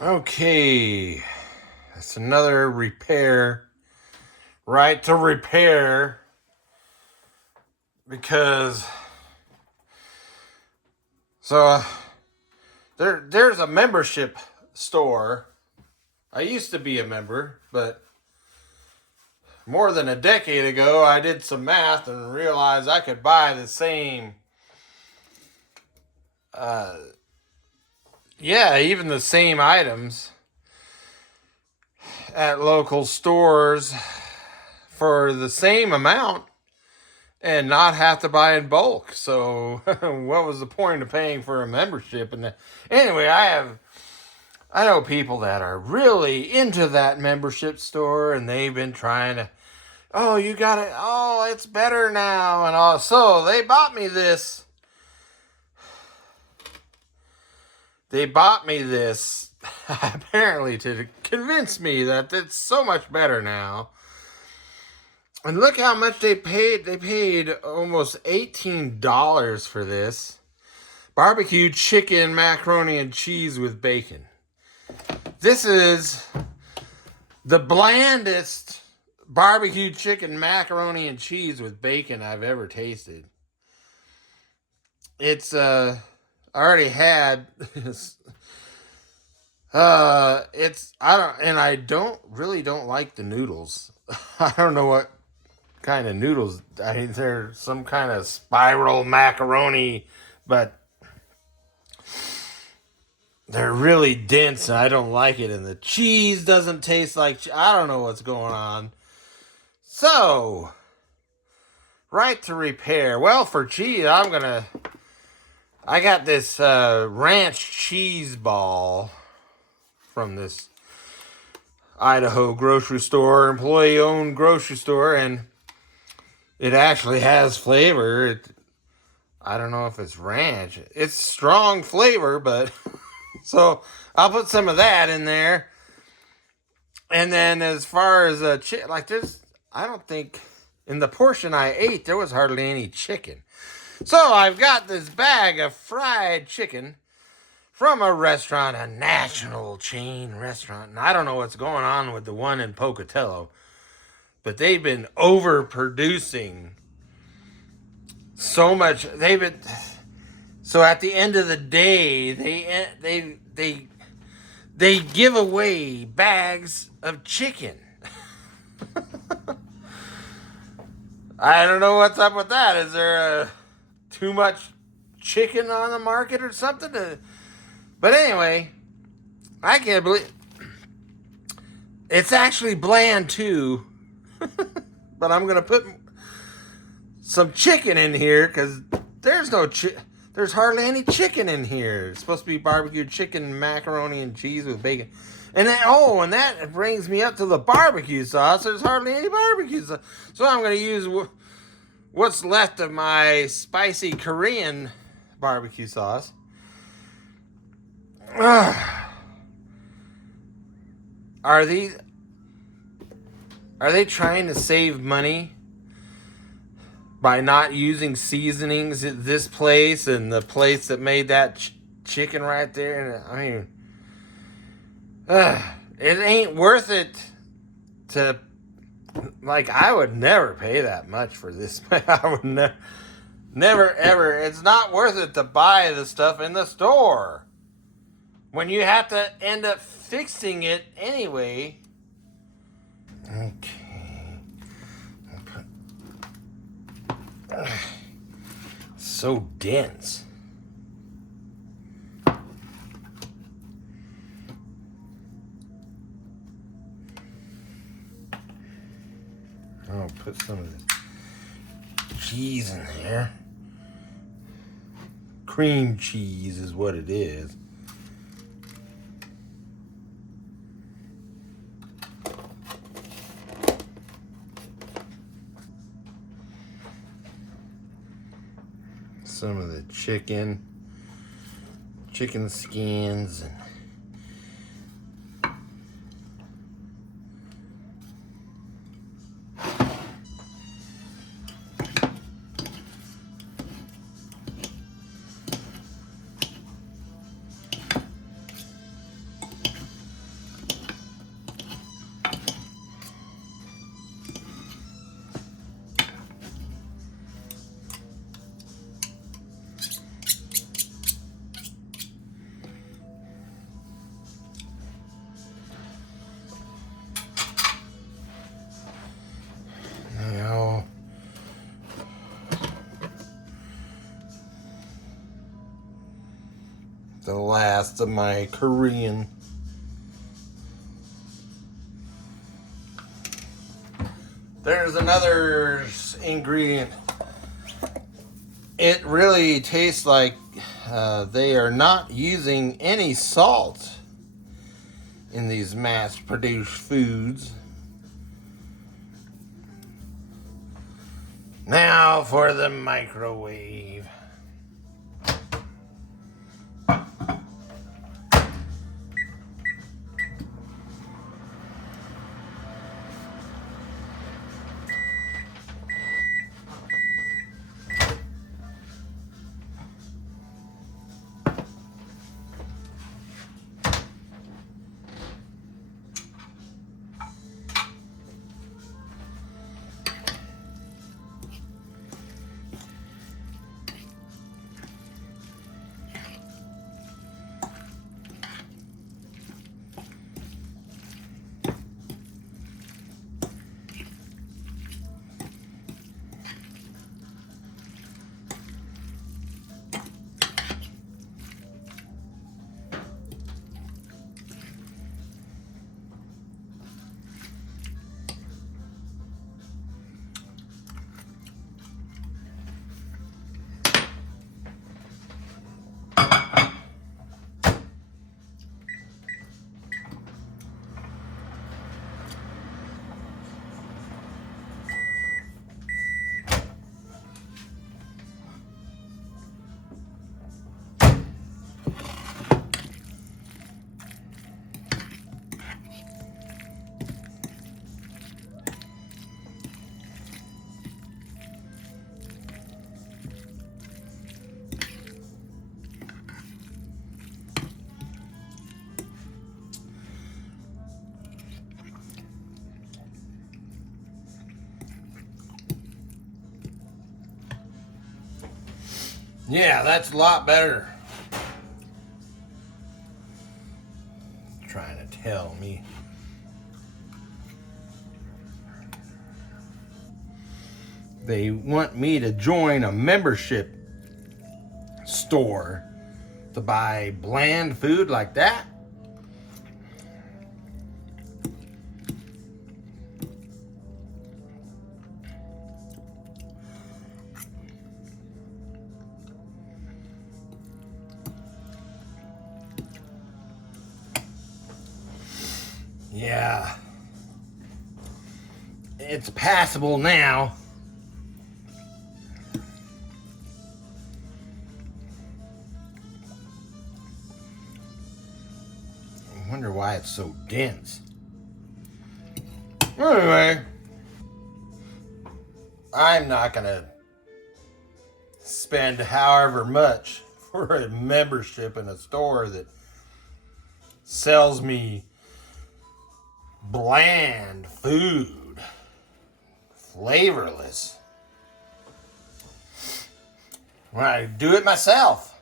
Okay, that's another repair. Right to repair because so there's a membership store. I used to be a member, but more than a decade ago, I did some math and realized I could buy the same. Even the same items at local stores for the same amount and not have to buy in bulk. So, what was the point of paying for a membership? And anyway, I know people that are really into that membership store, and they've been trying to. Oh, you got it. Oh, it's better now, and all. So they bought me this. Apparently to convince me that it's so much better now. And look how much they paid. They paid almost $18 for this. BBQ Chicken Mac-n-Cheese with bacon. This is the blandest barbecue chicken macaroni and cheese with bacon I've ever tasted. It's I already had I don't like the noodles. I don't know what kind of noodles. I mean, they're some kind of spiral macaroni, but they're really dense and I don't like it. And the cheese doesn't taste like I don't know what's going on. So, right to repair. Well, for cheese, I got this ranch cheese ball from this Idaho grocery store, employee-owned grocery store, and it actually has flavor. I don't know if it's ranch. It's strong flavor, but so I'll put some of that in there. And then as far as I don't think in the portion I ate there was hardly any chicken. So I've got this bag of fried chicken from a restaurant, a national chain restaurant. And I don't know what's going on with the one in Pocatello, but they've been overproducing so much. So at the end of the day, they give away bags of chicken. I don't know what's up with that. Is there too much chicken on the market or something? But anyway, I can't believe it's actually bland too. But I'm gonna put some chicken in here because there's hardly any chicken in here. It's supposed to be barbecue chicken, macaroni and cheese with bacon. And that brings me up to the barbecue sauce. There's hardly any barbecue sauce. So I'm going to use what's left of my spicy Korean barbecue sauce. Are they trying to save money by not using seasonings at this place and the place that made that chicken right there? I mean, it ain't worth it to, I would never pay that much for this. I would never ever. It's not worth it to buy the stuff in the store when you have to end up fixing it anyway. Okay. So dense. I'll put some of the cheese in there. Cream cheese is what it is. Some of the chicken skins and The last of my Korean. There's another ingredient. It really tastes like they are not using any salt in these mass-produced foods. Now for the microwave. Yeah, that's a lot better. Trying to tell me. They want me to join a membership store to buy bland food like that. Yeah. It's passable now. I wonder why it's so dense. Anyway, I'm not gonna spend however much for a membership in a store that sells me bland food, flavorless. When I do it myself.